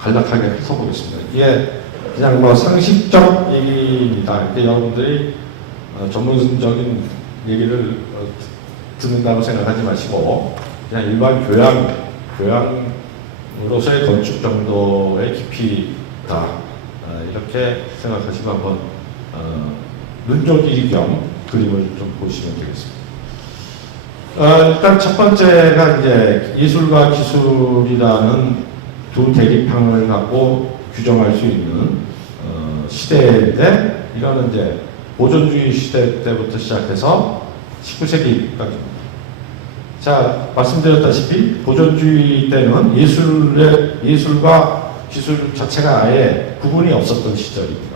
간략하게 써보겠습니다. 이게 그냥 뭐 상식적 얘기입니다. 이렇게 여러분들이 전문적인 얘기를 듣는다고 생각하지 마시고 그냥 일반 교양으로서의 건축 정도의 깊이다 이렇게 생각하시고 한번 눈여기기 겸 그림을 좀 보시면 되겠습니다. 일단 첫 번째가 이제 예술과 기술이라는 두 대립항을 갖고 규정할 수 있는 시대인데 이거는 이제 보존주의 시대 때부터 시작해서 19세기까지입니다. 자, 말씀드렸다시피 보존주의 때는 예술과 기술 자체가 아예 구분이 없었던 시절입니다.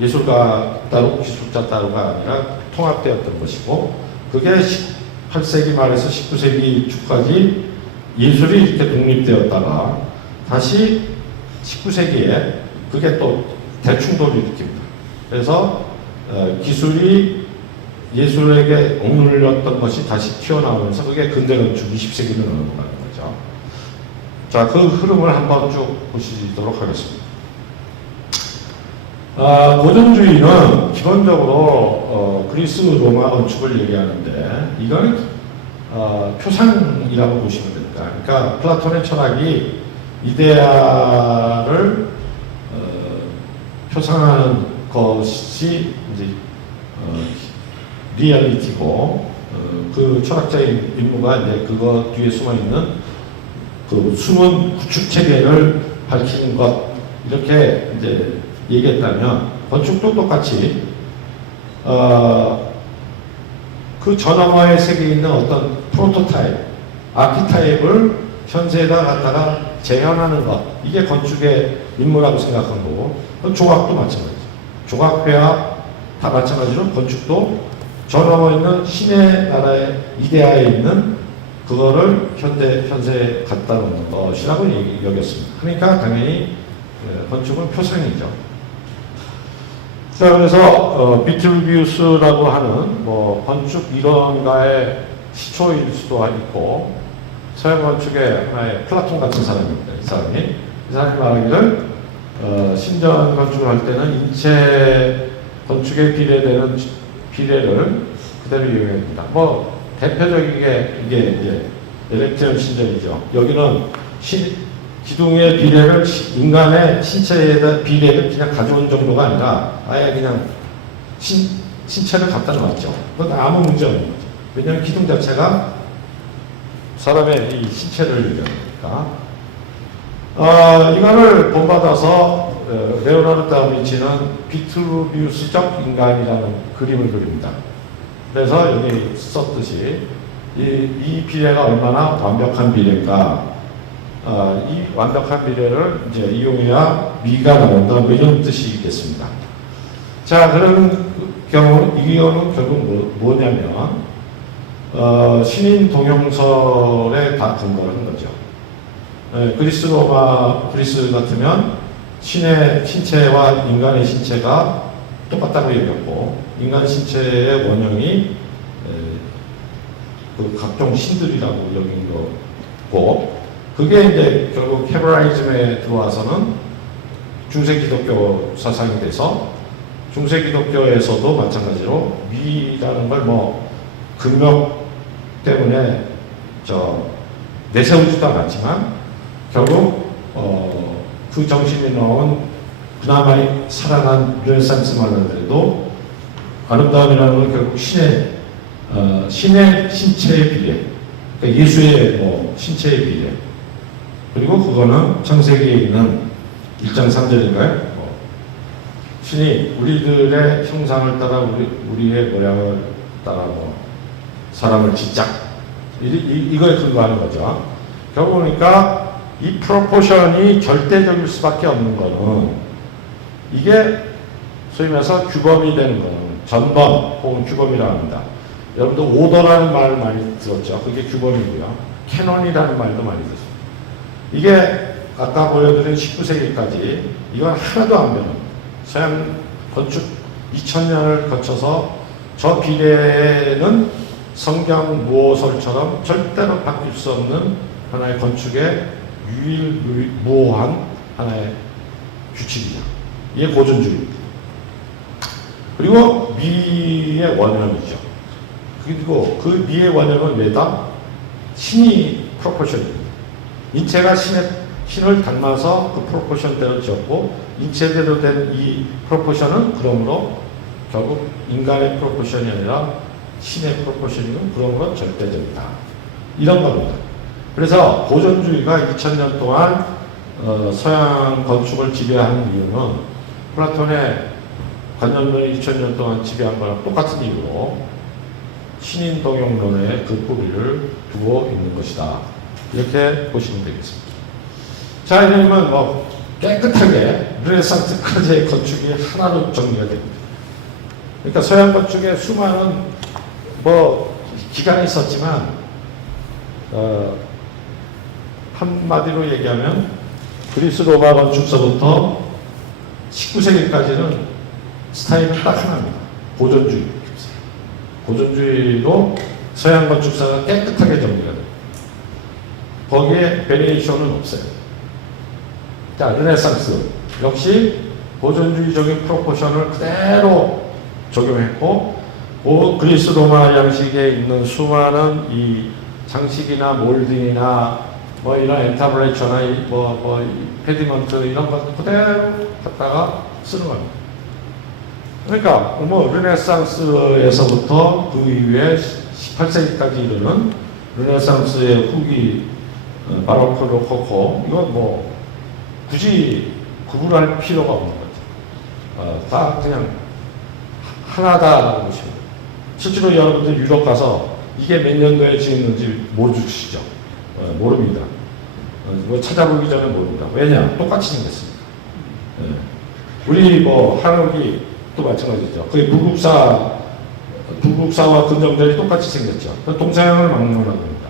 예술가 따로 기술자 따로가 아니라 통합되었던 것이고 그게 18세기 말에서 19세기 초까지 예술이 이렇게 독립되었다가 다시 19세기에 그게 또 대충돌을 일으킵니다. 그래서 기술이 예술에게 억눌렸던 것이 다시 튀어나오면서 그게 근대건축 20세기로 넘어가는 거죠. 자, 그 흐름을 한번 쭉 보시도록 하겠습니다. 보존주의는 기본적으로 그리스 로마 건축을 얘기하는데 이거는 표상이라고 보시면 됩니다. 그러니까 플라톤의 철학이 이데아를 표상하는 것이 이제 리얼리티고 그 철학자의 임무가 이제 그거 뒤에 숨어 있는 그 숨은 구축 체계를 밝히는 것 이렇게 이제 얘기했다면 건축도 똑같이 그 전화와의 세계에 있는 어떤 프로토타입, 아키타입을 현세에다 갖다가 재현하는 것 이게 건축의 임무라고 생각한 거고 조각도 마찬가지죠. 조각회화 다 마찬가지로 건축도 전화와 있는 신의 나라의 이데아에 있는 그거를 현세에 갖다 놓는 것이라고 여겼습니다. 그러니까 당연히 건축은 표상이죠. 자, 그래서 비틀비우스라고 하는 뭐 건축 이론가의 시초일 수도 있고 서양 건축의 하나의 플라톤 같은 사람입니다. 이 사람이 말하기를 신전 건축을 할 때는 인체 건축에 비례되는 비례를 그대로 이용합니다. 뭐 대표적인 게 이게 이제 엘렉트론 신전이죠. 여기는 기둥의 비례를 인간의 신체에다 비례를 그냥 가져온 정도가 아니라 아예 그냥 신체를 갖다 놨죠. 그건 아무 문제 없는 거죠. 왜냐하면 기둥 자체가 사람의 이 신체를 얘기하니까. 이거를 본받아서 레오나르도 다빈치는 비트루비우스적 인간이라는 그림을 그립니다. 그래서 여기 썼듯이 이 비례가 얼마나 완벽한 비례인가. 이 완벽한 비례를 이제 이용해야 미가 나온다. 뭐 이런 뜻이 있겠습니다. 자, 그런 경우 이 경우는 결국 뭐냐면 신인 동용설에 다 근거를 한 거죠. 그리스 같으면 신의 신체와 인간의 신체가 똑같다고 얘기했고 인간 신체의 원형이 그 각종 신들이라고 여긴 거고 그게 이제 결국 헤브라이즘에 들어와서는 중세 기독교 사상이 돼서 중세 기독교에서도 마찬가지로 미라는 걸 뭐 금욕 때문에 내세우지도 않았지만 결국 그 정신이 나온 그나마 살아난 르네상스만 하더라도 아름다움이라는 건 결국 신의 신체의 비례, 그러니까 예수의 뭐 신체의 비례. 그리고 그거는 창세기에 있는 1장 3절인가요? 신이 우리들의 형상을 따라 우리의 모양을 따라 뭐 사람을 짓자. 이거에 근거하는 거죠. 결국 보니까 이 프로포션이 절대적일 수밖에 없는 거는 이게 소위 말해서 규범이 되는 거는 전범 혹은 규범이라고 합니다. 여러분들 오더라는 말을 많이 들었죠. 그게 규범이고요. 캐논이라는 말도 많이 들었습니다. 이게 아까 보여드린 19세기까지 이건 하나도 안 변합니다. 서양 건축 2000년을 거쳐서 저 비례는 성경 무호설처럼 절대로 바뀔 수 없는 하나의 건축의 유일무오한 하나의 규칙이죠. 이게 고전주의입니다. 그리고 미의 원형이죠. 그리고 그 미의 원형은 왜다? 신이 프로포션입니다. 인체가 신을 닮아서 그 프로포션대로 지었고, 인체대로 된 이 프로포션은 그러므로 결국 인간의 프로포션이 아니라 신의 프로포션이고, 그러므로 절대적이다. 이런 겁니다. 그래서 고전주의가 2000년 동안 서양 건축을 지배하는 이유는 플라톤의 관념론이 2000년 동안 지배한 거랑 똑같은 이유로 신인동용론의 그 뿌리를 두고 있는 것이다. 이렇게 보시면 되겠습니다. 자, 이러면 뭐 깨끗하게 르네상스까지의 건축이 하나로 정리가 됩니다. 그러니까 서양 건축에 수많은 뭐 기간이 있었지만 한마디로 얘기하면 그리스 로마 건축서부터 19세기까지는 스타일은 딱 하나입니다. 고전주의. 고전주의로 서양 건축사가 깨끗하게 정리가 됩니다. 거기에 베리에이션은 없어요. 자, 르네상스 역시 고전주의적인 프로포션을 그대로 적용했고, 그리스 로마 양식에 있는 수많은 이 장식이나 몰딩이나 뭐 이런 엔타블레이처나 페디먼트 이런 것 그대로 갖다가 쓰는 겁니다. 그러니까 뭐 르네상스에서부터 그 이후에 18세기까지 이르는 르네상스의 후기 바로크 로코코, 이건 뭐 굳이 구분할 필요가 없는 거죠. 다 그냥 하나다라고 보시면. 실제로 여러분들 유럽 가서 이게 몇 년도에 지었는지 모르시죠? 모릅니다. 뭐 찾아보기 전에 모릅니다. 왜냐? 똑같이 생겼습니다. 우리 뭐 한옥이 또 마찬가지죠. 거의 부국사와 근정들이 똑같이 생겼죠. 동서양을 막론하는 겁니다.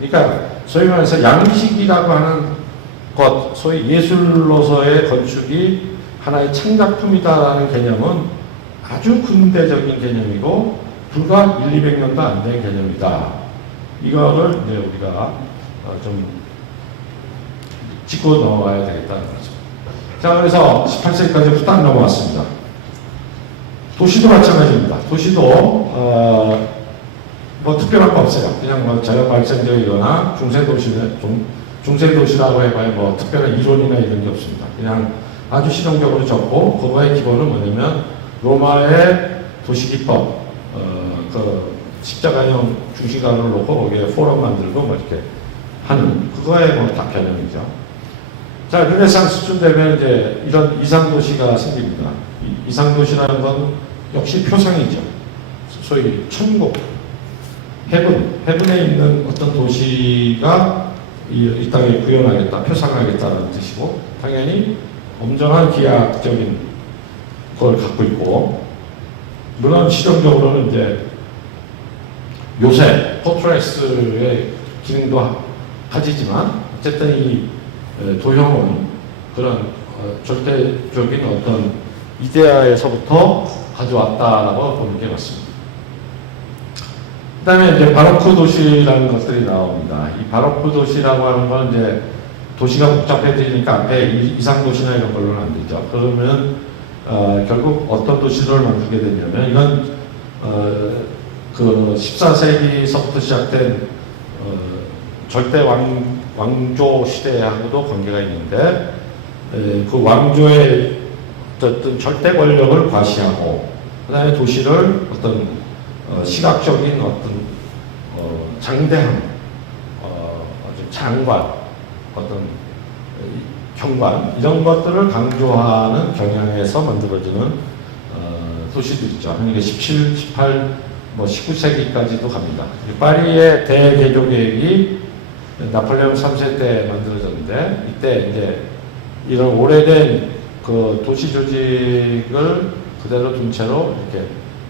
그러니까 소위 말해서 양식이라고 하는 것, 소위 예술로서의 건축이 하나의 창작품이다라는 개념은 아주 근대적인 개념이고 불과 100~200년도 안 된 개념이다. 이거를 이제 우리가 좀 짚고 넘어가야 되겠다는 거죠. 자, 그래서 18세기까지 후딱 넘어왔습니다. 도시도 마찬가지입니다. 도시도 뭐 특별한 거 없어요. 그냥 뭐 자연 발생적이거나 중세도시라고 해봐야 뭐 특별한 이론이나 이런 게 없습니다. 그냥 아주 실용적으로 적고, 그거의 기본은 뭐냐면 로마의 도시기법, 그 십자가형 중심가를 놓고 거기에 포럼 만들고 뭐 이렇게 하는 그거의 뭐 다 개념이죠. 자, 르네상스쯤 되면 이제 이런 이상도시가 생깁니다. 이상도시라는 건 역시 표상이죠. 소위 천국, 헤븐에 있는 어떤 도시가 이 땅에 구현하겠다, 표상하겠다는 뜻이고, 당연히 엄정한 기하학적인 걸 갖고 있고, 물론 실용적으로는 이제 요새 포트레스의 기능도 가지지만, 어쨌든 이 도형은 그런 절대적인 어떤 이데아에서부터 가져왔다라고 보는 게 맞습니다. 그 다음에 이제 바로크 도시라는 것들이 나옵니다. 이 바로크 도시라고 하는 건 이제 도시가 복잡해지니까 앞에 이상도시나 이런 걸로는 안 되죠. 그러면 결국 어떤 도시를 만들게 되냐면, 이건 그 14세기서부터 시작된 절대 왕조 시대하고도 관계가 있는데, 그 왕조의 어떤 절대 권력을 과시하고, 그 다음에 도시를 어떤 시각적인 어떤 장대함, 장관, 어떤 경관, 이런 것들을 강조하는 경향에서 만들어지는 도시들이죠. 그러니까 17, 18, 19세기까지도 갑니다. 파리의 대개조 계획이 나폴레옹 3세 때 만들어졌는데, 이때 이제 이런 오래된 그 도시 조직을 그대로 둔 채로 이렇게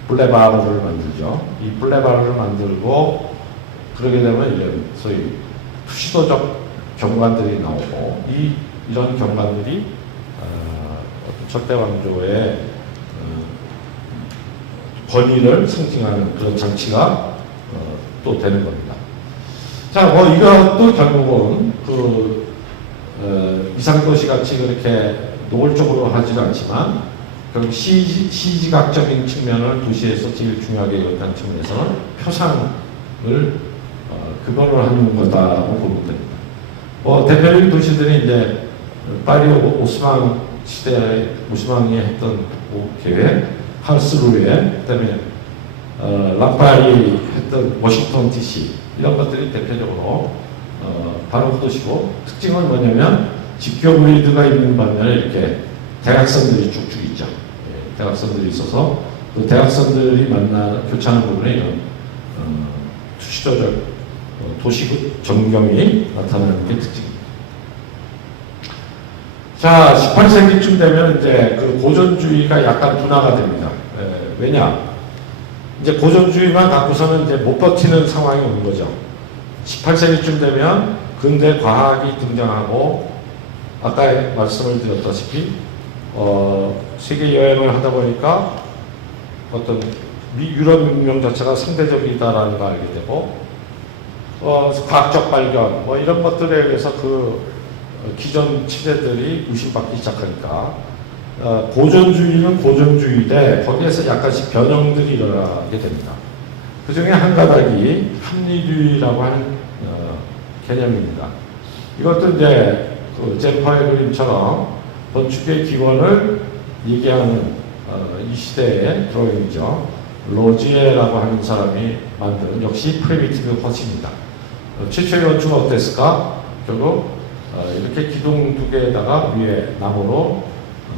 블레바르를 만들죠. 이 블레바르를 만들고, 그러게 되면 이제 소위 수시도적 경관들이 나오고, 이런 경관들이 절대 왕조의 권위를 상징하는 그런 장치가 또 되는 겁니다. 자, 이것도 결국은 그 이상도시 같이 그렇게 노골적으로 하지도 않지만 결국 시지각적인 측면을 도시에서 제일 중요하게 여겼다는 측면에서는 표상을 그걸로 하는 거다라고 보면 됩니다. 대표적인 도시들이 이제 파리 오스망 시대에 오스망이 했던 계획, 하스루에, 그다음에 랑파리 했던 워싱턴 DC 이런 것들이 대표적으로 바로 그 도시고 특징은 뭐냐면 직교 그리드가 있는 반면에 이렇게 대각선들이 쭉쭉 있죠. 예, 대각선들이 있어서 그 대각선들이 교차하는 부분에 이런 수시조적 도시 전경이 나타나는 게 특징입니다. 자, 18세기쯤 되면 이제 그 고전주의가 약간 둔화가 됩니다. 왜냐? 이제 고전주의만 갖고서는 이제 못 버티는 상황이 오는 거죠. 18세기쯤 되면 근대 과학이 등장하고 아까 말씀을 드렸다시피 세계 여행을 하다 보니까 어떤 유럽 문명 자체가 상대적이다라는 걸 알게 되고 과학적 발견 뭐 이런 것들에 의해서 그 기존 체제들이 의심받기 시작하니까 고전주의는 고전주의인데 거기에서 약간씩 변형들이 일어나게 됩니다. 그 중에 한 가닥이 합리주의라고 하는 개념입니다. 이것도 이제 그 젠퍼의 그림처럼 건축의 기원을 얘기하는 이 시대의 드로잉이죠. 로지에라고 하는 사람이 만든 역시 프리미티브 허치입니다. 최초의 건축은 어땠을까? 결국 이렇게 기둥 두 개에다가 위에 나무로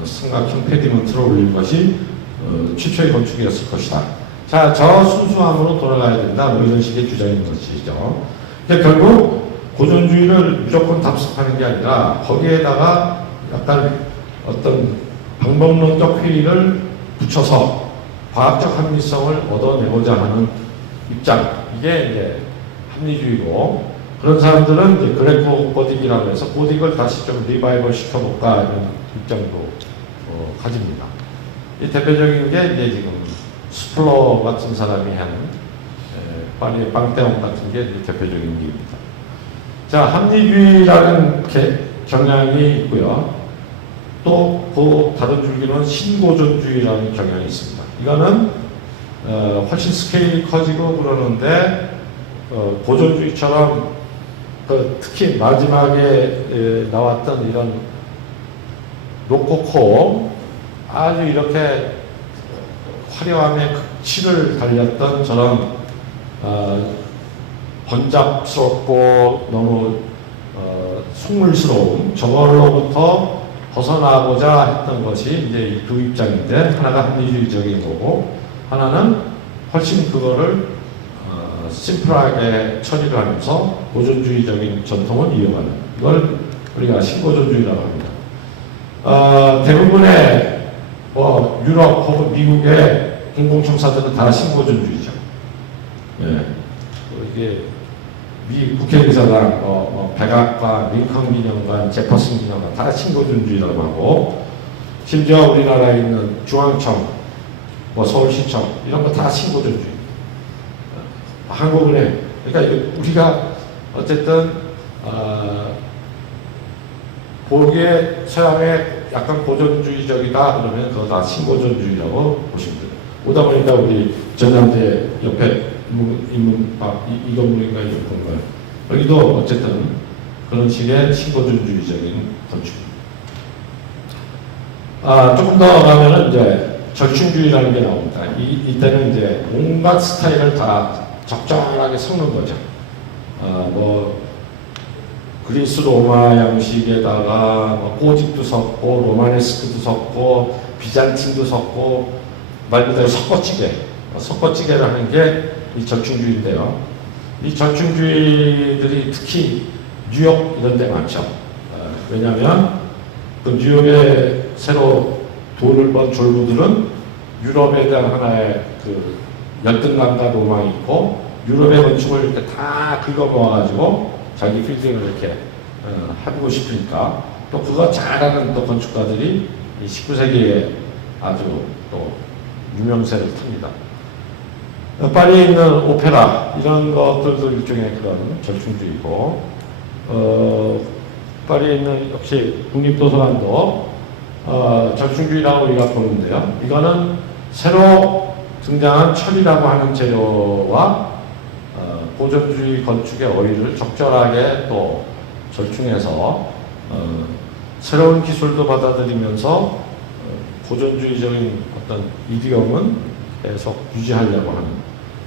삼각형 페디먼트를 올린 것이 최초의 건축이었을 것이다. 자, 저 순수함으로 돌아가야 된다. 뭐 이런 식의 주장인 것이죠. 그러니까 결국 고전주의를 무조건 답습하는 게 아니라 거기에다가 약간 어떤 방법론적 회의를 붙여서 과학적 합리성을 얻어내고자 하는 입장. 이게 이제 합리주의고, 그런 사람들은 이제 그레코 고딕이라고 해서 고딕을 다시 좀 리바이벌 시켜볼까 이런 입장도 가집니다. 이 대표적인 게 이제 지금 스플러 같은 사람이 한 파리의 빵테온 같은 게 대표적인 예입니다. 자, 합리주의라는 경향이 있고요. 또 그 다른 줄기로는 신고전주의라는 경향이 있습니다. 이거는 훨씬 스케일이 커지고 그러는데 고전주의처럼 특히 마지막에 나왔던 이런 로코코 아주 이렇게 화려함의 극치를 달렸던 저런 번잡스럽고 너무 속물스러움 저걸로부터 벗어나고자 했던 것이 이제 이 두 입장인데, 하나가 합리주의적인 거고 하나는 훨씬 그거를 심플하게 처리를 하면서 고전주의적인 전통을 이어가는, 이걸 우리가 신고전주의라고 합니다. 대부분의 유럽 혹은 미국의 공공청사들은 다 신고전주의죠. 예. 이게 미 국회의사당, 백악관, 링컨 기념관, 제퍼슨 기념관 다 신고전주의라고 하고, 심지어 우리나라에 있는 중앙청, 서울시청 이런 거 다 신고전주의. 한국은행. 그러니까 우리가 어쨌든 보기에 서양의 약간 고전주의적이다 그러면 그거 다 신고전주의라고 보시면 돼요. 오다 보니까 우리 전남대 옆에 이 건물인가 이 건물 여기도 어쨌든 그런 식의 신고전주의적인 건축입니다. 조금 더 가면은 이제 절충주의라는 게 나옵니다. 이때는 이제 온갖 스타일을 다 적절하게 섞는 거죠. 그리스 로마 양식에다가 꼬집도 섞고 로마네스크도 섞고 비잔틴도 섞고 말 그대로 섞어찌개를 하는 게 이 절충주의인데요. 이 절충주의들이 특히 뉴욕 이런 데 많죠. 왜냐하면 그 뉴욕에 새로 돈을 번 졸부들은 유럽에 대한 하나의 그 열등감과 로망이 있고, 유럽의 건축을 이렇게 다 긁어 모아가지고 자기 필딩을 이렇게 하고 싶으니까, 또 그거 잘하는 또 건축가들이 이 19세기에 아주 또 유명세를 탑니다. 파리에 있는 오페라 이런 것들도 일종의 그런 절충주의고, 파리에 있는 역시 국립도서관도 절충주의라고 우리가 보는데요. 이거는 새로 등장한 철이라고 하는 재료와 보존주의 건축의 어휘를 적절하게 또 절충해서 새로운 기술도 받아들이면서 보존주의적인 어떤 이디엄은 계속 유지하려고 하는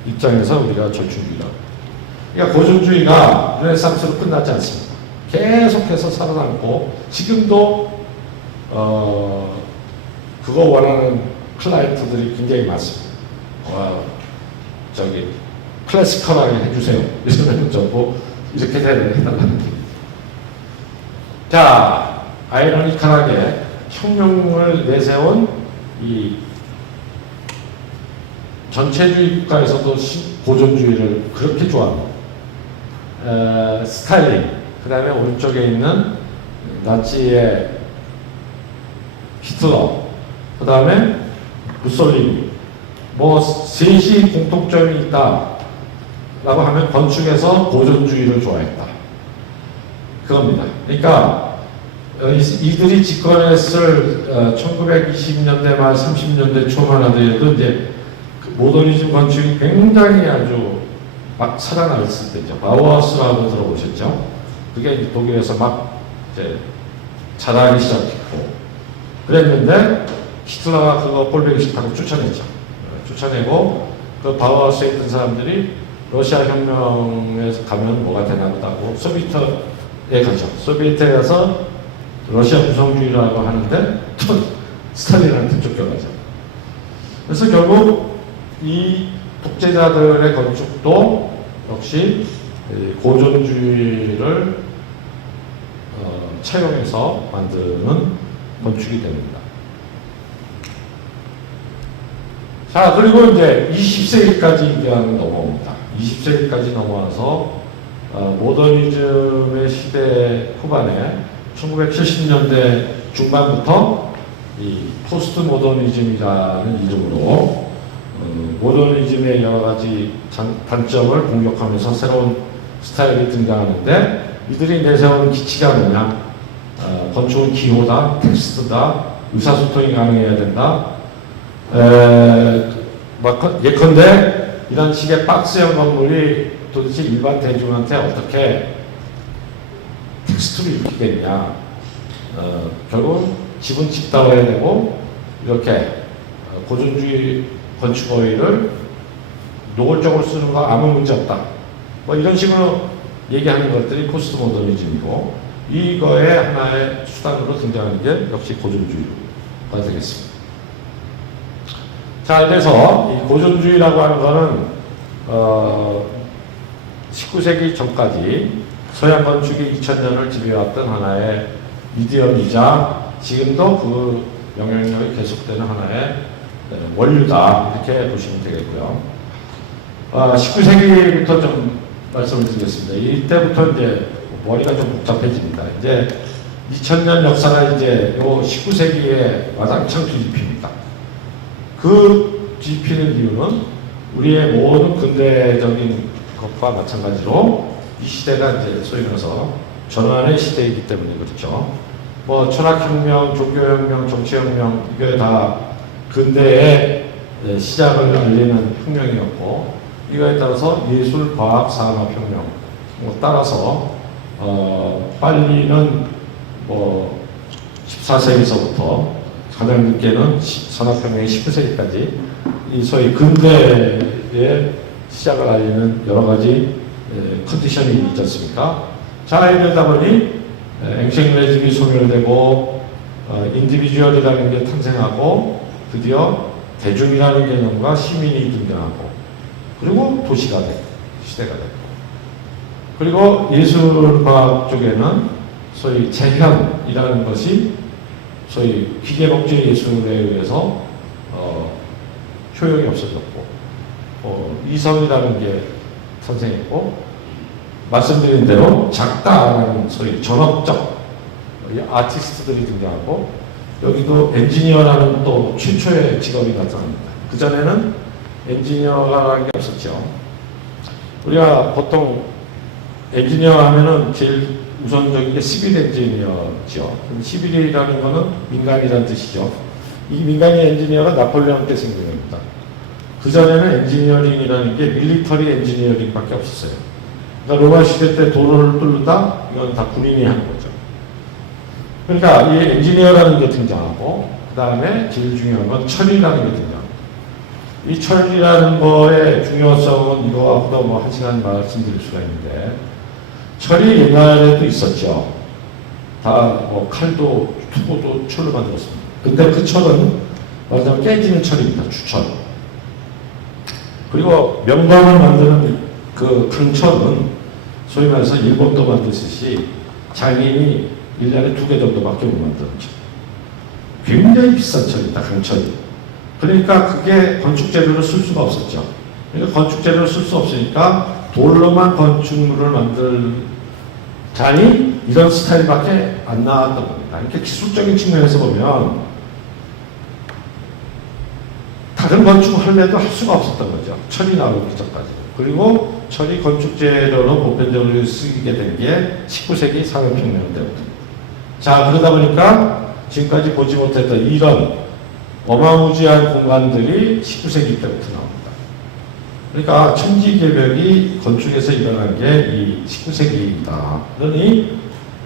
입장에서 우리가 절충주의라고. 그러니까 보존주의가 르네상스로 끝나지 않습니다. 계속해서 살아남고 지금도 그거 원하는 클라이언트들이 굉장히 많습니다. 저기 클래시컬하게 해주세요. 이러면 전부 이렇게 해달라는 게. 자, 아이러니컬하게 혁명을 내세운 이 전체주의 국가에서도 보존주의를 그렇게 좋아합니다. 스탈린, 그 다음에 오른쪽에 있는 나치의 히틀러, 그 다음에 무솔리니, 뭐 셋이 공통점이 있다라고 하면 건축에서 보존주의를 좋아했다. 그겁니다. 그러니까 이들이 집권했을 1920년대 말 30년대 초만 하더라도 이제 모더니즘 건축이 굉장히 아주 막 살아났을 때죠. 바우하우스라고 들어보셨죠? 그게 이제 독일에서 막 이제 자라기 시작했고 그랬는데 히틀러가 그거 볼베기식하고 쫓아냈죠. 쫓아내고 그 바우하우스에 있던 사람들이 러시아 혁명에 가면 뭐가 되나 보다고 소비에트에 가죠. 소비에트에 가서 러시아 구성주의라고 하는데 또 스탈린한테 쫓겨가죠. 그래서 결국 이 독재자들의 건축도 역시 고전주의를 채용해서 만드는 건축이 됩니다. 자, 그리고 이제 20세기까지 그냥 넘어옵니다. 20세기까지 넘어와서 모더니즘의 시대 후반에 1970년대 중반부터 이 포스트 모더니즘이라는 이름으로 모더니즘의 여러 가지 단점을 공격하면서 새로운 스타일이 등장하는데 이들이 내세운 기치가 뭐냐? 건축은 기호다, 텍스트다, 의사소통이 가능해야 된다. 예컨대 이런 식의 박스형 건물이 도대체 일반 대중한테 어떻게 텍스트를 읽히겠냐. 결국 집은 집다워야 되고 이렇게 고전주의 건축 어휘를 노골적으로 쓰는 거 아무 문제 없다. 뭐 이런 식으로 얘기하는 것들이 포스트 모더니즘이고 이거의 하나의 수단으로 등장하는 게 역시 고전주의가 되겠습니다. 자, 그래서 이 고전주의라고 하는 거는 19세기 전까지 서양 건축이 2000년을 지배해왔던 하나의 미디엄이자 지금도 그 영향력이 계속되는 하나의 원류다 이렇게 보시면 되겠고요. 19세기부터 좀 말씀을 드리겠습니다. 이때부터 이제 머리가 좀 복잡해집니다. 이제 2000년 역사가 이제 요 19세기에 와장창 뒤집힙니다. 그 뒤집히는 이유는 우리의 모든 근대적인 것과 마찬가지로 이 시대가 이제 소위 말해서 전환의 시대이기 때문에 그렇죠. 뭐 철학혁명, 종교혁명, 정치혁명 이게 다 근대의 시작을 알리는 혁명이었고 이거에 따라서 예술, 과학, 산업혁명 따라서 빨리는 뭐 14세기서부터 가장 늦게는 산업혁명이 19세기까지 이 소위 근대의 시작을 알리는 여러 가지 컨디션이 있지 않습니까? 자, 이러다 보니 앵생레즘이 소멸되고 인디비주얼이라는 게 탄생하고 드디어 대중이라는 개념과 시민이 등장하고 그리고 도시가 되고 시대가 되고 그리고 예술과학 쪽에는 소위 재현이라는 것이 소위 기계복제 예술에 의해서 효용이 없어졌고 이성이라는 게 탄생했고 말씀드린 대로 작가라는 소위 전업적 아티스트들이 등장하고 여기도 엔지니어라는 또 최초의 직업이 나타납니다. 그전에는 엔지니어라는 게 없었죠. 우리가 보통 엔지니어 하면은 제일 우선적인 게 시빌 엔지니어죠. 시빌이라는 거는 민간이라는 뜻이죠. 이 민간인 엔지니어가 나폴레옹 때 생긴 겁니다. 그전에는 엔지니어링이라는 게 밀리터리 엔지니어링밖에 없었어요. 그러니까 로마 시대 때 도로를 뚫는다? 이건 다 군인이 하는 거죠. 그러니까 이 엔지니어라는 게 등장하고, 그 다음에 제일 중요한 건 철이라는 게 등장합니다. 이 철이라는 거의 중요성은 이거하고도 뭐 한 시간 말씀드릴 수가 있는데, 철이 옛날에도 있었죠. 다 뭐 칼도 투고도 철로 만들었습니다. 근데 그 철은 말하자면 깨지는 철입니다. 주철. 그리고 명관을 만드는 그 강철은 소위 말해서 일본도 만드듯이 장인이 1년에 2개 정도밖에 못 만드는 철. 굉장히 비싼 철이다, 강철이. 그러니까 그게 건축 재료로 쓸 수가 없었죠. 그러니까 건축 재료로 쓸 수 없으니까 돌로만 건축물을 만들자니 이런 스타일밖에 안 나왔던 겁니다. 이렇게 기술적인 측면에서 보면 다른 건축을 할래도 할 수가 없었던 거죠. 철이 나오기 전까지. 그리고 철이 건축 재료로 보편적으로 쓰이게 된 게 19세기 산업혁명 때부터. 자, 그러다 보니까 지금까지 보지 못했던 이런 어마무지한 공간들이 19세기 때부터 나옵니다. 그러니까 천지개벽이 건축에서 일어난 게 이 19세기이다. 그러니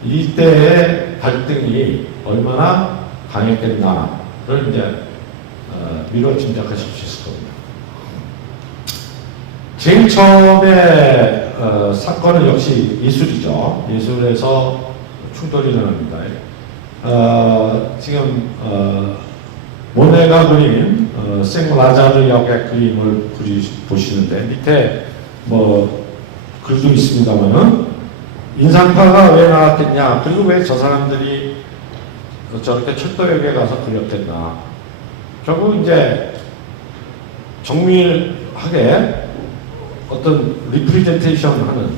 이때의 갈등이 얼마나 강했겠나를 이제 미뤄 짐작하실 수 있을 겁니다. 제일 처음에 사건은 역시 예술이죠. 예술에서 충돌이 일어납니다. 지금 모네가 그린 생라자르 역의 그림을 보시는데 밑에 뭐 글도 있습니다만은 인상파가 왜 나왔겠냐, 그리고 왜 저 사람들이 저렇게 철도역에 가서 그렸겠나. 결국 이제 정밀하게 어떤 리프레젠테이션 하는,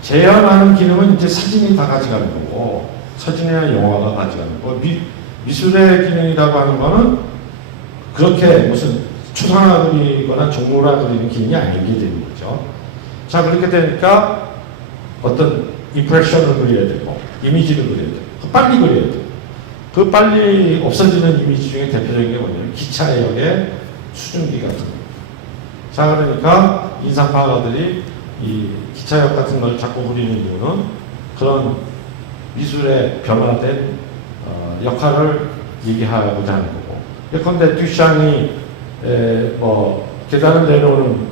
재현하는 기능은 이제 사진이 다 가져가는 거고, 사진이나 영화가 가져가는 거고, 미술의 기능이라고 하는 거는 그렇게 무슨 추상화 그리거나 정모화 그리는 기능이 아니게 되는 거죠. 자, 그렇게 되니까 어떤 임프레션을 그려야 되고, 이미지를 그려야 되고, 빨리 그려야 되고, 그 빨리 없어지는 이미지 중에 대표적인 게 뭐냐면 기차역의 수증기 같은 거. 자, 그러니까 인상파가들이 이 기차역 같은 걸 자꾸 그리는 이유는 그런 미술의 변화된 역할을 얘기하고자 하는 거고. 예컨대 듀샹이 뭐 계단을 내려오는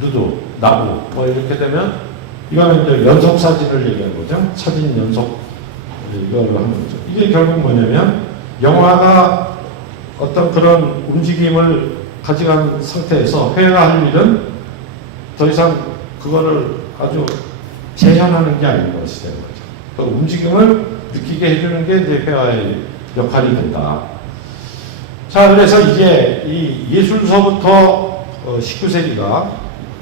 누드, 나무 뭐 이렇게 되면 이거는 이제 연속 사진을 얘기하는 거죠. 사진 연속 이걸로 하는 거죠. 이게 결국 뭐냐면 영화가 어떤 그런 움직임을 가져간 상태에서 회화할 일은 더 이상 그거를 아주 재현하는 게 아닌 것이 되는 거죠. 그 움직임을 느끼게 해주는 게 이제 회화의 역할이 된다. 자, 그래서 이게 이 예술서부터 19세기가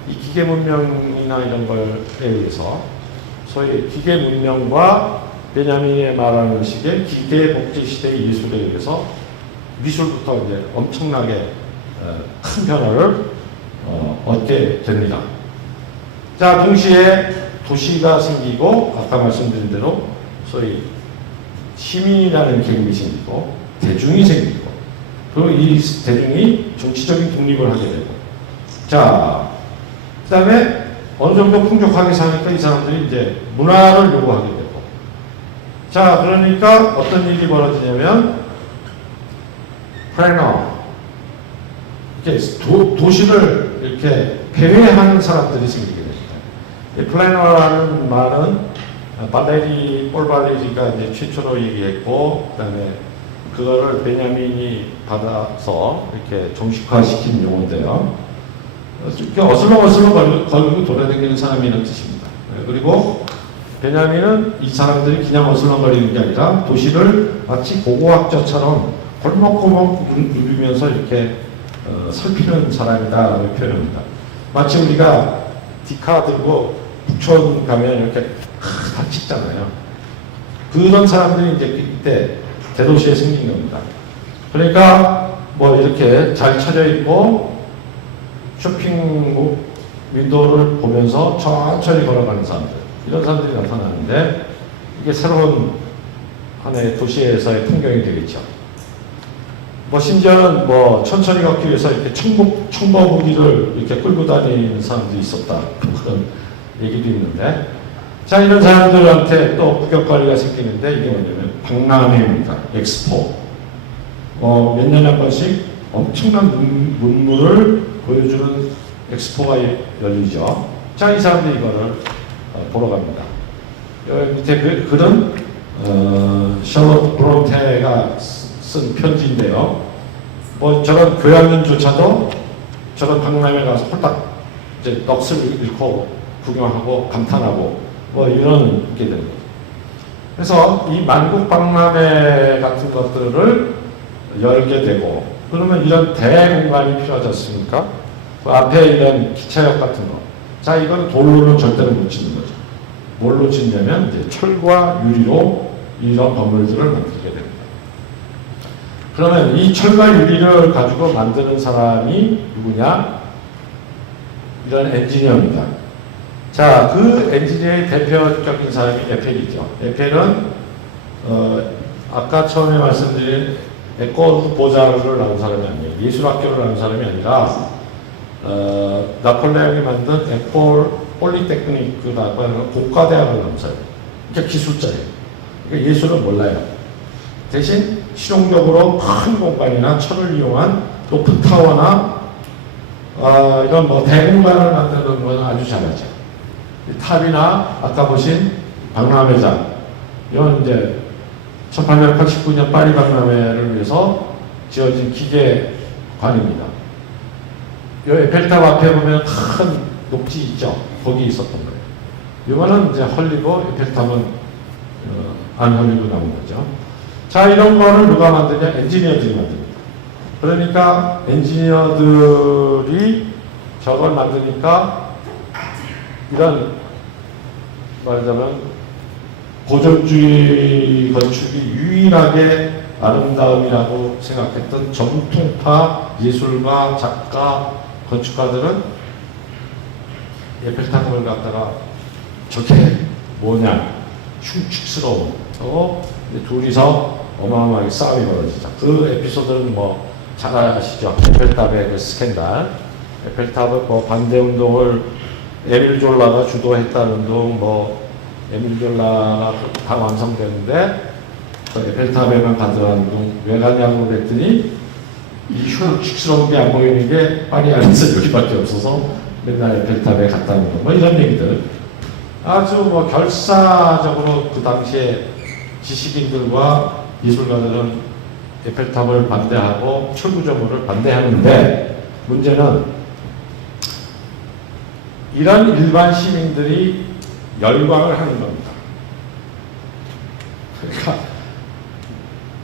이 기계 문명이나 이런 거에 의해서 소위 기계 문명과 베냐민이 말하는 식의 기계 복제 시대의 예술에 의해서 미술부터 이제 엄청나게 큰 변화를 얻게 됩니다. 자, 동시에 도시가 생기고 아까 말씀드린 대로 소위 시민이라는 개념이 생기고 대중이 생기고, 그리고 이 대중이 정치적인 독립을 하게 되고, 자, 그 다음에 어느 정도 풍족하게 사니까 이 사람들이 이제 문화를 요구하게 되고, 자, 그러니까 어떤 일이 벌어지냐면 플래너, 이렇게 도시를 이렇게 배회하는 사람들이 생기게 됩니다. 이 플래너라는 말은 볼바레리가 이제 최초로 얘기했고, 그 다음에 그거를 베냐민이 받아서 이렇게 정식화시킨 용어인데요. 이렇게 어슬렁어슬렁 걸고 돌아다니는 사람이라는 뜻입니다. 그리고 베냐민은 이 사람들이 그냥 어슬렁거리는 게 아니라 도시를 마치 고고학자처럼 골목골목 누비면서 이렇게 살피는 사람이다라고 표현합니다. 마치 우리가 디카 들고 북촌 가면 이렇게 다 찍잖아요. 그런 사람들이 이제 이때 대도시에 생긴 겁니다. 그러니까 뭐 이렇게 잘 차려 있고 쇼핑몰 윈도우를 보면서 천천히 걸어가는 사람들, 이런 사람들이 나타나는데, 이게 새로운 하나의 도시에서의 풍경이 되겠죠. 뭐 심지어는 뭐 천천히 걷기 위해서 이렇게 청바구니를 이렇게 끌고 다니는 사람도 있었다, 그런 얘기도 있는데, 자, 이런 사람들한테 또 구경거리가 생기는데, 이게 뭐냐면 박람회입니다. 엑스포. 몇 년에 한 번씩 엄청난 문물을 보여주는 엑스포가 열리죠. 자, 이 사람들이 이거를 보러 갑니다. 여기 밑에 글은 샬롯 브론테가 쓴 편지인데요. 뭐 저런 교양인조차도 저런 박람회 가서 홀딱 이제 넋을 잃고 구경하고 감탄하고 뭐 이런 게 됩니다. 그래서 이 만국 박람회 같은 것들을 열게 되고, 그러면 이런 대공간이 필요하지 않습니까? 그 앞에 있는 기차역 같은 거. 자, 이거는 돌로는 절대로 못 짓는 거죠. 뭘로 짓냐면 이제 철과 유리로 이런 건물들을 만들게 됩니다. 그러면 이 철과 유리를 가지고 만드는 사람이 누구냐? 이런 엔지니어입니다. 자, 그 엔지니어의 대표적인 사람이 에펠이죠. 에펠은 아까 처음에 말씀드린 에코르 보자를 나온 사람이 아니에요. 예술학교를 나온 사람이 아니라 나폴레옹이 만든 에콜 폴리테크니크라고 하는 공과대학을 나온 사람. 그러니까 기술자예요. 그러니까 예술은 몰라요. 대신 실용적으로 큰 공간이나 철을 이용한 높은 타워나 이런 뭐 대공간을 만드는 건 아주 잘하죠. 탑이나 아까 보신 박람회장, 이건 이제 1889년 파리 박람회를 위해서 지어진 기계관입니다. 이 에펠탑 앞에 보면 큰 녹지 있죠. 거기 있었던 거예요. 이거는 이제 헐리고 에펠탑은 안 헐리고 나온 거죠. 자, 이런 거를 누가 만드냐? 엔지니어들이 만듭니다. 그러니까 엔지니어들이 저걸 만드니까 이런 말하자면 고전주의 건축이 유일하게 아름다움이라고 생각했던 정통파 예술가, 작가, 건축가들은 에펠탑을 갖다가 저게 뭐냐, 흉측스러운, 둘이서 어마어마하게 싸움이 벌어지죠. 그 에피소드는 뭐 잘 아시죠? 에펠탑의 그 스캔들. 에펠탑은 뭐 반대 운동을 에밀 졸라가 주도했다는 운동, 뭐 에밀 졸라가 다 완성되는데 그 에펠탑에만 가더라는 운동 왜 가냐고 그랬더니 이 흉측스러운 게 안 보이는 게 파리 안에서 여기밖에 없어서 맨날 에펠탑에 갔다는 거, 뭐 이런 얘기들. 아주 뭐 결사적으로 그 당시에 지식인들과 예술가들은 에펠탑을 반대하고 철구조물을 반대하는데, 문제는 이런 일반 시민들이 열광을 하는 겁니다. 그러니까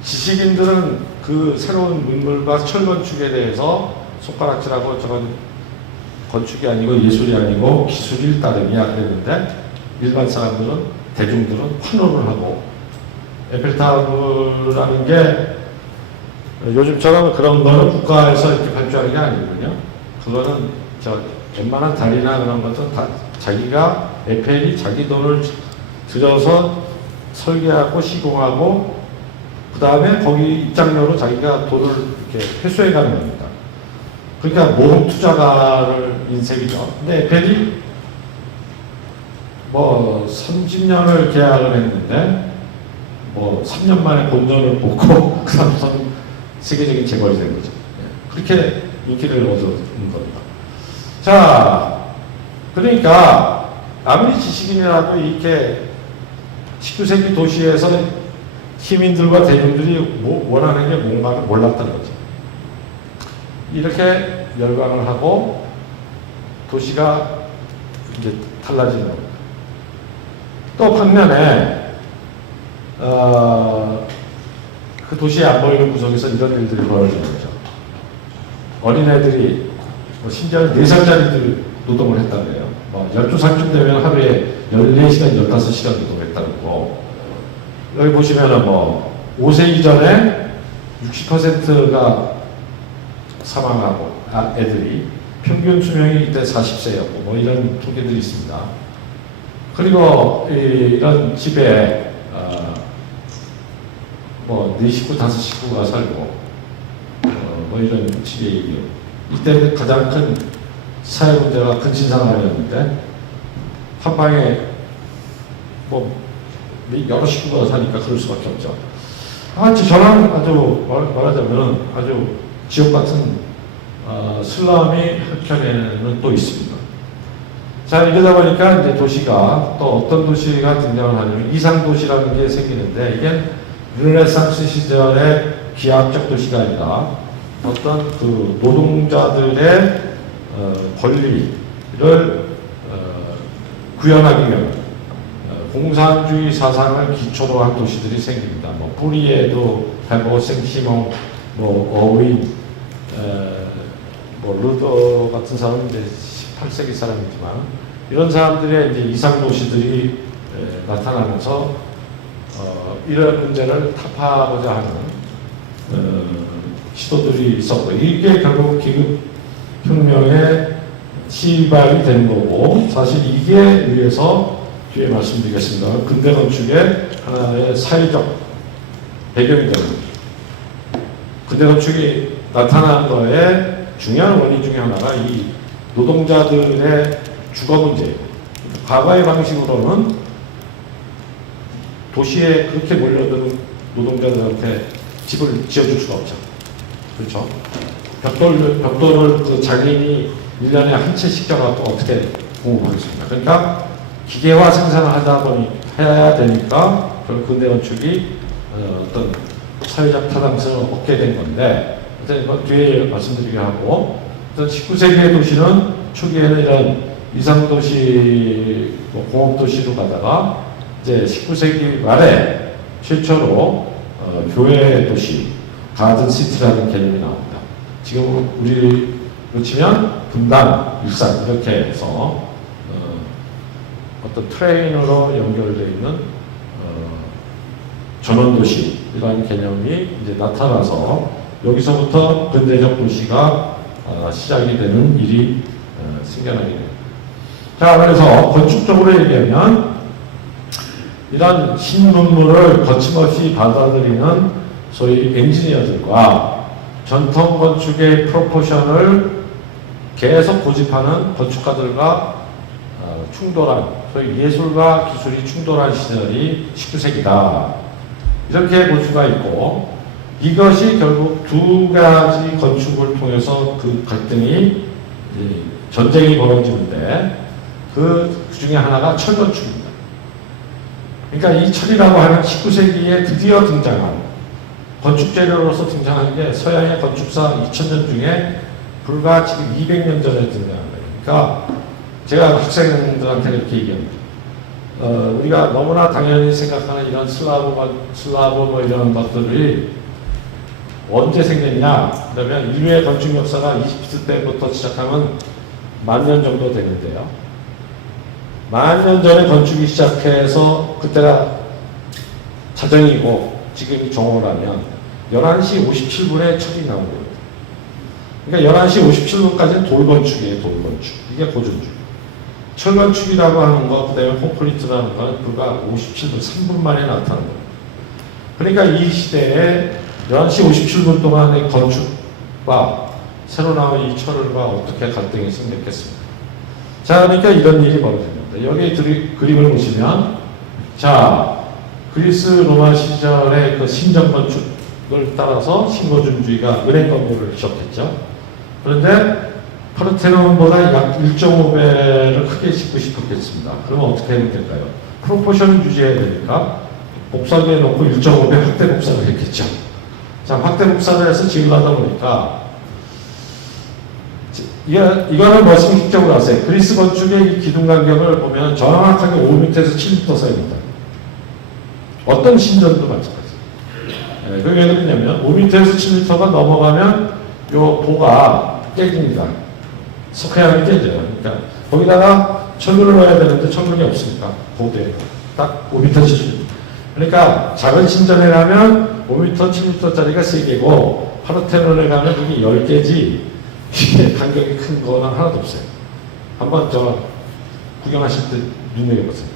지식인들은 그 새로운 문물과 철건축에 대해서 손가락질하고 저건 건축이 아니고 예술이 아니고 기술일 따름이야 그랬는데, 일반 사람들은, 대중들은 환호를 하고, 에펠탑이라는 게 요즘처럼 그런 거는 국가에서 이렇게 발주하는 게 아니거든요. 그거는 웬만한 달이나 그런 것은 다 자기가, 에펠이 자기 돈을 들여서 설계하고 시공하고 그 다음에 거기 입장료로 자기가 돈을 이렇게 회수해 가는 겁니다. 그러니까 모험 투자가를 인색이죠. 근데 에펠이 뭐 30년을 계약을 했는데 뭐 3년 만에 본전을 뽑고 그 다음부터는 세계적인 재벌이 된 거죠. 그렇게 인기를 얻은 겁니다. 자, 그러니까 아무리 지식인이라도 이렇게 19세기 도시에서 시민들과 대중들이 원하는 게 뭔가를 몰랐다는 거죠. 이렇게 열광을 하고 도시가 이제 달라지는 겁니다. 또 반면에 그 도시에 안 보이는 구석에서 이런 일들이 벌어지는 거죠. 어린애들이 심지어 4살짜리들 노동을 했다고 해요. 12살쯤 되면 하루에 14시간, 15시간 노동했다는 거. 여기 보시면은 5세 이전에 60%가 사망하고, 애들이 평균 수명이 이때 40세였고 뭐 이런 통계들이 있습니다. 그리고 이런 집에 뭐 4식구, 5식구가 살고 뭐 이런 집이 이때 가장 큰 사회 문제가 근친상활이었는데 한 방에 뭐 여러 식구가 사니까 그럴 수밖에 없죠. 저는 아주 말하자면 아주 지옥 같은 슬럼이 한켠에는 또 있습니다. 자, 이러다 보니까 이제 도시가 또 어떤 도시가 등장을 하냐면 이상도시라는 게 생기는데 이게 르네상스 시절의 기하학적 도시가 아니라 어떤 그 노동자들의 권리를 구현하기 위한 공산주의 사상을 기초로 한 도시들이 생깁니다. 뭐 뿌리에도 해보, 생시몽, 뭐 어윈, 뭐 루더 같은 사람은 이제 18세기 사람이지만 이런 사람들의 이제 이상 도시들이 나타나면서 이런 문제를 타파하고자 하는 시도들이 있었고 이게 결국 기급혁명의 시발이 된 거고 사실 이게 의해서 뒤에 말씀드리겠습니다. 근대 건축의 하나의 사회적 배경이 됩니다. 근대 건축이 나타난 거에 중요한 원인 중에 하나가 이 노동자들의 주거 문제예요. 과거의 방식으로는 도시에 그렇게 몰려드는 노동자들한테 집을 지어줄 수가 없죠. 그렇죠? 벽돌을 그 장인이 1년에 한 채씩 져갖고 어떻게 공급하겠습니까? 그러니까 기계화 생산을 하다 보니 해야 되니까 그런 근대 건축이 어떤 사회적 타당성을 얻게 된 건데 일단 뒤에 말씀드리게 하고 19세기의 도시는 초기에는 이런 이상도시, 공업도시로 가다가 이제 19세기 말에 최초로 교외 도시, 가든시티라는 개념이 나옵니다. 지금 우리로 치면 분당, 일산 이렇게 해서 어떤 트레인으로 연결되어 있는 전원도시라는 개념이 이제 나타나서 여기서부터 근대적 도시가 시작이 되는 일이 생겨나게 됩니다. 자, 그래서 건축적으로 얘기하면 이런 신문물을 거침없이 받아들이는 소위 엔지니어들과 전통 건축의 프로포션을 계속 고집하는 건축가들과 충돌한, 소위 예술과 기술이 충돌한 시절이 19세기다. 이렇게 볼 수가 있고, 이것이 결국 두 가지 건축을 통해서 그 갈등이, 전쟁이 벌어지는데, 그 중에 하나가 철건축입니다. 그러니까 이 철이라고 하는 19세기에 드디어 등장한, 건축 재료로서 등장한 게 서양의 건축사 2000년 중에 불과 지금 200년 전에 등장한 거예요. 그러니까 제가 학생들한테 이렇게 얘기합니다. 우리가 너무나 당연히 생각하는 이런 슬라브 뭐 이런 것들이 언제 생겼냐? 그러면 인류의 건축 역사가 이집트 때부터 시작하면 10,000년 정도 되는데요. 10,000년 전에 건축이 시작해서 그때가 자정이고 지금이 정오라면 11시 57분에 철이 나온 거예요. 그러니까 11시 57분까지는 돌건축이에요. 돌건축. 이게 고전축. 철건축이라고 하는 거, 그 다음에 콘크리트라는 거는 불과 57분, 3분 만에 나타나는 거예요. 그러니까 이 시대에 11시 57분 동안의 건축과 새로 나온 이 철과 어떻게 갈등이 생겼겠습니까? 자, 그러니까 이런 일이 벌어집니다. 여기 그림을 보시면, 자, 그리스 로마 시절의 그 신정건축을 따라서 신고준주의가 은행 건물을 지었겠죠. 그런데 파르테논보다 약 1.5배를 크게 짓고 싶었겠습니다. 그러면 어떻게 하면 될까요? 프로포션을 유지해야 되니까 복사기에 놓고 1.5배 확대 복사를 했겠죠. 자, 확대 복사를 해서 지으려다 보니까 이거는 뭐 상식적으로 아세요. 그리스 건축의 이 기둥 간격을 보면 정확하게 5m에서 7m 사이입니다. 어떤 신전도 마찬가지예요. 그게 왜 그러냐면 5m에서 7m가 넘어가면 요 도가 깨집니다. 석회암이 깨져요. 그러니까 거기다가 철근을 넣어야 되는데 철근이 없으니까 고대 딱 5m 7m. 그러니까 작은 신전에 가면 5m 7m짜리가 3개고 파르테논에 가면 그게 10개지 이게 간격이 큰 거는 하나도 없어요. 한번 저 구경하실 때 눈여겨보세요.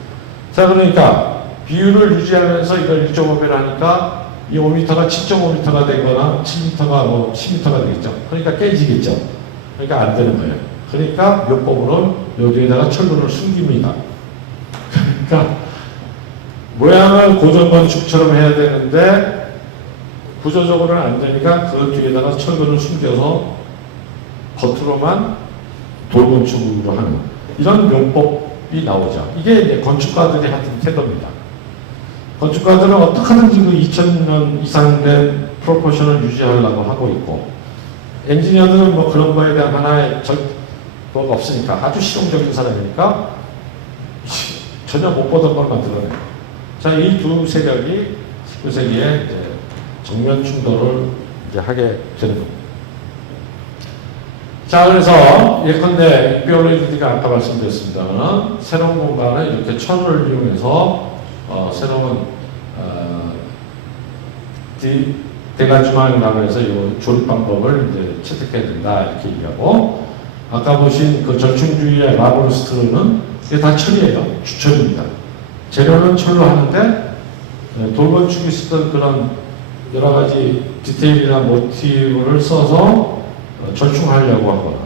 자, 그러니까 비율을 유지하면서 이걸 1.5배를 하니까 이 5m가 7.5m가 되거나 7m가 뭐 10m가 되겠죠. 그러니까 깨지겠죠. 그러니까 안 되는 거예요. 그러니까 요법으로는 여기에다가 철근을 숨깁니다. 그러니까 모양을 고전 건축처럼 해야 되는데 구조적으로는 안 되니까 그 뒤에다가 철근을 숨겨서 겉으로만 돌건축으로 하는 이런 용법이 나오죠. 이게 이제 건축가들이 하던 태도입니다. 건축가들은 어떻게든지 그 2000년 이상 된 프로포션을 유지하려고 하고 있고, 엔지니어들은 뭐 그런 거에 대한 하나의 뭐가 없으니까, 아주 실용적인 사람이니까 전혀 못 보던 걸 만들어내요. 자, 이 두 세력이 19세기에 이제 정면 충돌을 이제 하게 되는 겁니다. 자, 그래서 예컨대 비올레디가 아까 말씀드렸습니다만 새로운 공간을 이렇게 철을 이용해서 새로운 대가주망이라고 해서 이 조립 방법을 이제 채택해야 된다 이렇게 얘기하고, 아까 보신 그 절충주의의 라보르스트르는 이게 다 철이에요. 주철입니다. 재료는 철로 하는데 돌건축이 쓰던 그런 여러 가지 디테일이나 모티브를 써서 절충하려고 하거나,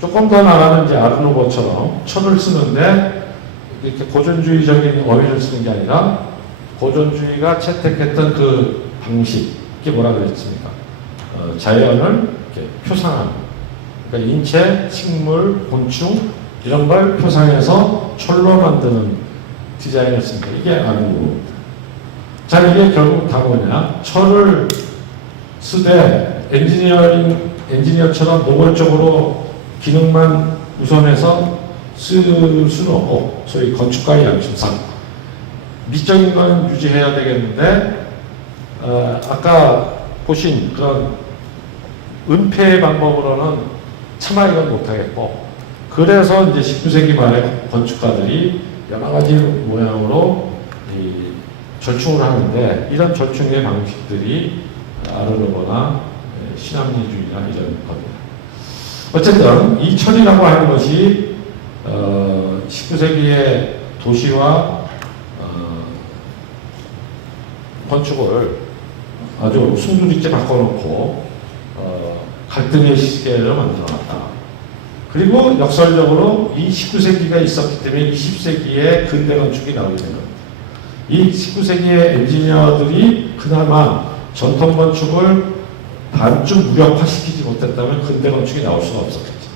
조금 더 나가면 이제 아르노버처럼 철을 쓰는데 이렇게 고전주의적인 어휘를 쓰는 게 아니라 고전주의가 채택했던 그 방식, 이게 뭐라 그랬습니까? 자연을 이렇게 표상하는, 그러니까 인체, 식물, 곤충 이런 걸 표상해서 철로 만드는 디자인을 씁니다. 이게 아르노버입니다. 자, 이게 결국 다 뭐냐? 철을 쓰되 엔지니어처럼 노골적으로 기능만 우선해서 쓸 수는 없고, 소위 건축가의 양심상 미적인 건 유지해야 되겠는데, 아까 보신 그런 은폐의 방법으로는 차마 이건 못하겠고, 그래서 이제 19세기 말에 건축가들이 여러 가지 모양으로 절충을 하는데, 이런 절충의 방식들이 아르노버나 신합리주의나 이런 겁니다. 어쨌든 이 철이라고 하는 것이 19세기의 도시와 건축을 아주 순두리째 바꿔놓고 갈등의 시계를 만들어놨다. 그리고 역설적으로 이 19세기가 있었기 때문에 20세기에 근대 건축이 나오게 된 겁니다. 이 19세기의 엔지니어들이 그나마 전통 건축을 반쯤 무력화시키지 못했다면 근대 건축이 나올 수가 없었겠죠.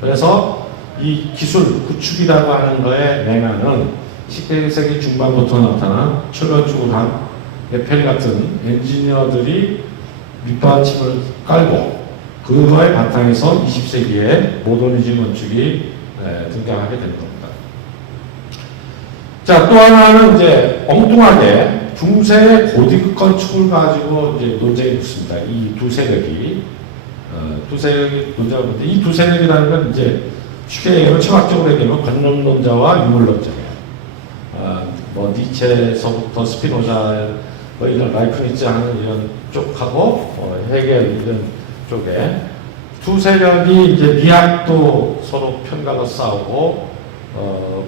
그래서 이 기술, 구축이라고 하는 거의 맹아는 19세기 중반부터 나타난 철건축을 한 에펠 같은 엔지니어들이 밑받침을 깔고, 그거의 바탕에서 20세기에 모더니즘 건축이 등장하게 된 겁니다. 자, 또 하나는 이제 엉뚱하게 중세의 고딕 건축을 가지고 이제 논쟁이 붙습니다. 이 두 세력이 논쟁하는데, 이 두 세력이라는 건 이제 쉽게 얘기하면 철학적으로 얘기하면 관념론자와 유물론자예요. 뭐 니체에서부터 스피노자, 뭐 이런 라이프니츠 하는 이런 쪽하고 헤겔 이런 쪽에 두 세력이 이제 미학도 서로 편가서 싸우고,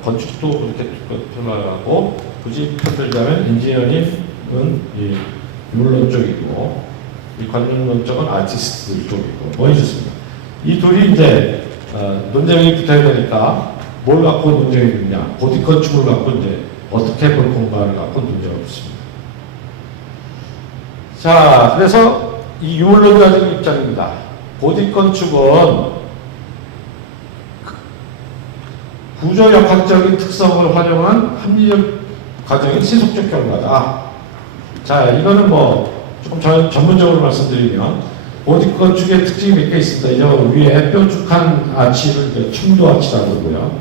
건축도 그렇게 편가하고, 굳이 편들자면 엔지니어링은 이 유물론 쪽이고, 이 관념론 쪽은 아티스트들 쪽이고, 뭐 이렇습니다. 이 둘이 이제 논쟁이 붙어야 되니까 뭘 갖고 논쟁이 붙냐? 고딕 건축을 갖고 이제 어떻게 볼 건가를 갖고 논쟁을 붙습니다. 자, 그래서 이 유물론이 가지고 입장입니다. 고딕 건축은 구조역학적인 특성을 활용한 합리적 과정인 세속적 결과다. 자, 이거는 뭐 조금 전문적으로 말씀드리면 고딕 건축의 특징이 몇 개 있습니다. 이 위에 뾰족한 아치를 층도 아치라고 그러고요.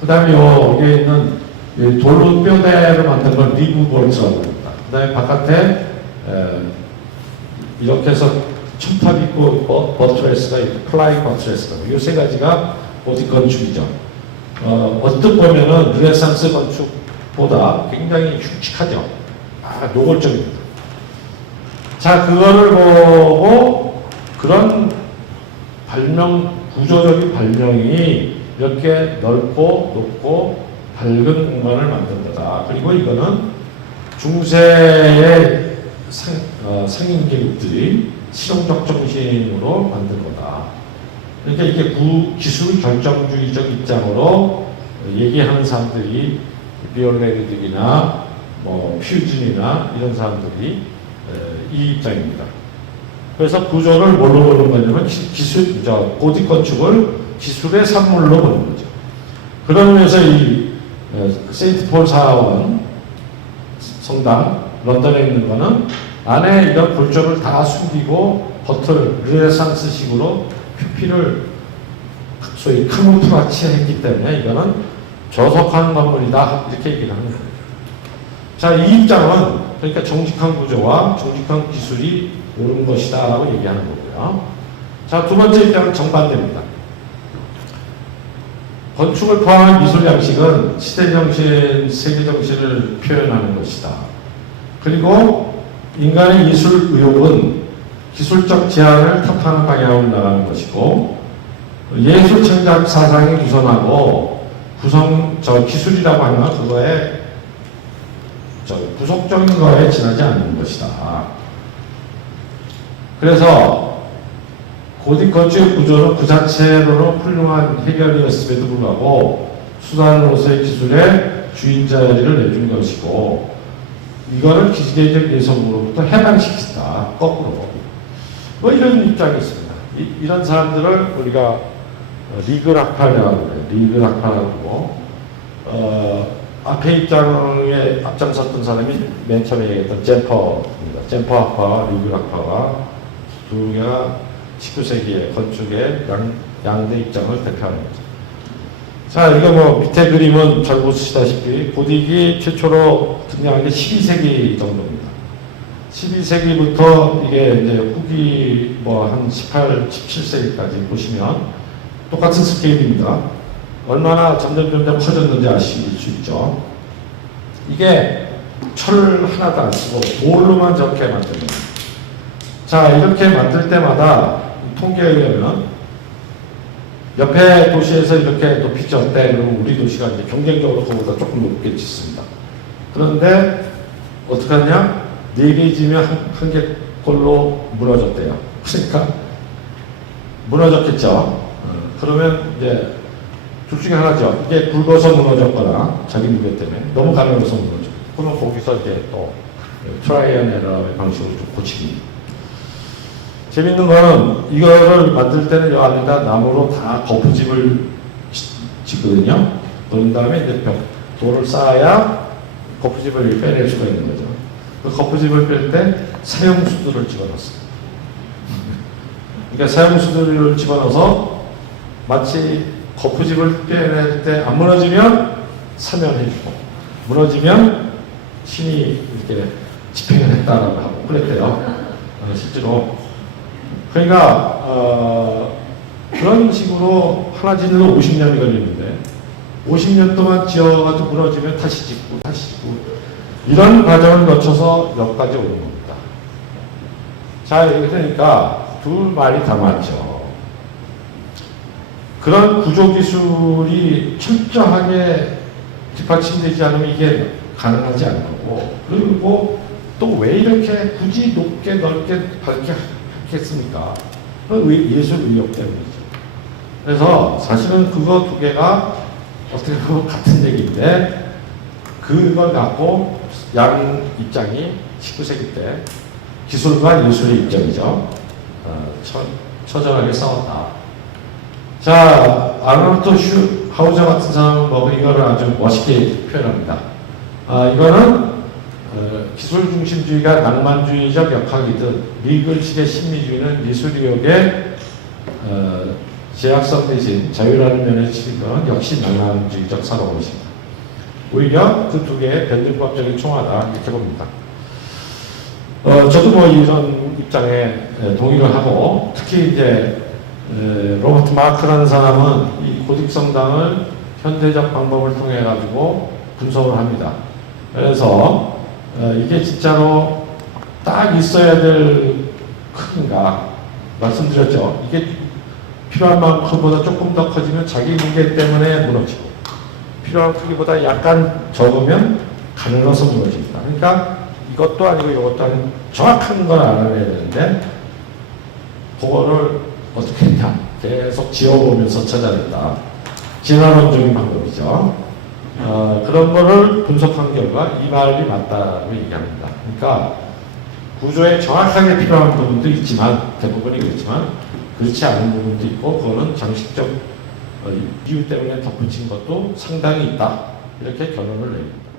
그 다음에 여기에 있는 돌로 뼈대로 만든 걸 리브 볼트라고 합니다. 그 다음에 바깥에 이렇게 해서 첨탑 있고 버트레스가 있고 플라잉 버트레스가 있고, 이 세 가지가 고딕 건축이죠. 언뜻 보면은 르네상스 건축보다 굉장히 흉측하죠. 노골적입니다. 자, 그거를 보고 그런 구조적인 발명이 이렇게 넓고 높고 밝은 공간을 만든 거다. 그리고 이거는 중세의 상인계급들이 실용적 정신으로 만든 거다. 그러니까 이게 기술 결정주의적 입장으로 얘기하는 사람들이 비올레리드이나 뭐 퓨진이나 이런 사람들이 이 입장입니다. 그래서 구조를 뭘로 보는 거냐면 고딕 건축을 기술의 산물로 보는 거죠. 그런 면에서 이 세인트 폴 사원 성당 런던에 있는 거는 안에 이런 골조를 다 숨기고 겉을 르네상스식으로 퓨피를 소위 카모프라치 했기 때문에 이거는 저속한 건물이다 이렇게 얘기를 하는 거예요. 자, 이 입장은 그러니까 정직한 구조와 정직한 기술이 옳은 것이다 라고 얘기하는 거고요. 자, 두 번째 입장은 정반대입니다. 건축을 포함한 미술 양식은 시대 정신, 세계 정신을 표현하는 것이다. 그리고 인간의 미술 의욕은 기술적 제한을 타파하는 방향으로 나가는 것이고, 예술 창작 사상이 우선하고 기술이라고 하는 건 그거에 부속적인 거에 지나지 않는 것이다. 그래서 고딕 건축의 구조는 그 자체로는 훌륭한 해결이었음에도 불구하고 수단으로서의 기술의 주인 자리를 내준 것이고, 이거를 기계적 예술으로부터 해방시킨다. 거꾸로. 뭐 이런 입장이 있습니다. 이런 사람들을 우리가 리그락파라고 그래요. 리그락파라고. 앞에 입장에 앞장섰던 사람이 맨 처음에 얘기했던 잼퍼입니다. 잼퍼 학파와 리그락파가 두 개가 19세기의 건축의 양대 입장을 대표하는 거죠. 자, 이거 뭐 밑에 그림은 잘 보시다시피 고딕이 최초로 등장한 게 12세기 정도입니다. 12세기부터 이게 이제 후기 뭐 한 18, 17세기까지 보시면 똑같은 스케일입니다. 얼마나 점점 커졌는지 아실 수 있죠. 이게 철 하나도 안 쓰고 돌로만 저렇게 만듭니다. 자, 이렇게 만들 때마다 통계에 의하면 옆에 도시에서 이렇게 높이 졌대. 그러면 우리 도시가 이제 경쟁적으로 그보다 조금 높게 짓습니다. 그런데 어떻게 하냐? 4개 지면 한 개 꼴로 무너졌대요. 그러니까 무너졌겠죠. 그러면 이제 둘 중에 하나죠. 이게 굵어서 무너졌거나 자기 무게 때문에 너무 가늘어서 무너져. 그러면 거기서 이제 또 트라이 앤 에러의 방식으로 좀 고치기. 재밌는 거는 이거를 만들 때는 여 안에다 나무로 다 거푸집을 짓거든요. 그런 다음에 이제 돌을 쌓아야 거푸집을 빼낼 수가 있는 거죠. 그 거푸집을 뺄 때 사형수들을 집어넣었어요. 그러니까 사형수들을 집어넣어서 마치 거푸집을 빼낼 때 안 무너지면 사면해주고 무너지면 신이 이렇게 집행을 했다라고 하고 그랬대요. 실제로. 그러니까 그런 식으로 하나 짓는 50년이 걸리는데 50년 동안 지어가지고 무너지면 다시 짓고 이런 과정을 거쳐서 여기까지 오는 겁니다. 자, 그러니까 둘 말이 다 맞죠. 그런 구조기술이 철저하게 뒷받침되지 않으면 이게 가능하지 않은 거고, 그리고 또 왜 이렇게 굳이 높게 넓게 밝게 했습니까? 예술 의욕 때문이죠. 그래서 사실은 그거 두 개가 어떻게 보면 같은 얘기인데 그걸 갖고 양 입장이 19세기 때 기술과 예술의 입장이죠. 처절하게 싸웠다. 자, 아르노트 슈하우저 같은 사람은 뭐 이거를 아주 멋있게 표현합니다. 이거는 기술 중심주의가 낭만주의적 역학이듯 미글식의 심리주의는 미술의욕의 제약성 대신 자유라는 면에서 치는 역시 낭만주의적 사고인 것입니다. 오히려 그 두 개의 변증법적인 총화다 이렇게 봅니다. 저도 뭐 이런 입장에 동의를 하고, 특히 이제 로버트 마크라는 사람은 이 고딕 성당을 현대적 방법을 통해 가지고 분석을 합니다. 그래서 이게 진짜로 딱 있어야 될 크기인가 말씀드렸죠. 이게 필요한 만큼보다 조금 더 커지면 자기 무게 때문에 무너지고 필요한 크기보다 약간 적으면 가늘어서 무너집니다. 그러니까 이것도 아니고 이것도 아니고 정확한 걸 알아내야 되는데 그거를 어떻게 했냐 계속 지어보면서 찾아낸다. 진화론적인 방법이죠. 그런 거를 분석한 결과 이 말이 맞다고 얘기합니다. 그러니까 구조에 정확하게 필요한 부분도 있지만 대부분이 그렇지만 그렇지 않은 부분도 있고 그거는 장식적 이유 때문에 덧붙인 것도 상당히 있다. 이렇게 결론을 내립니다.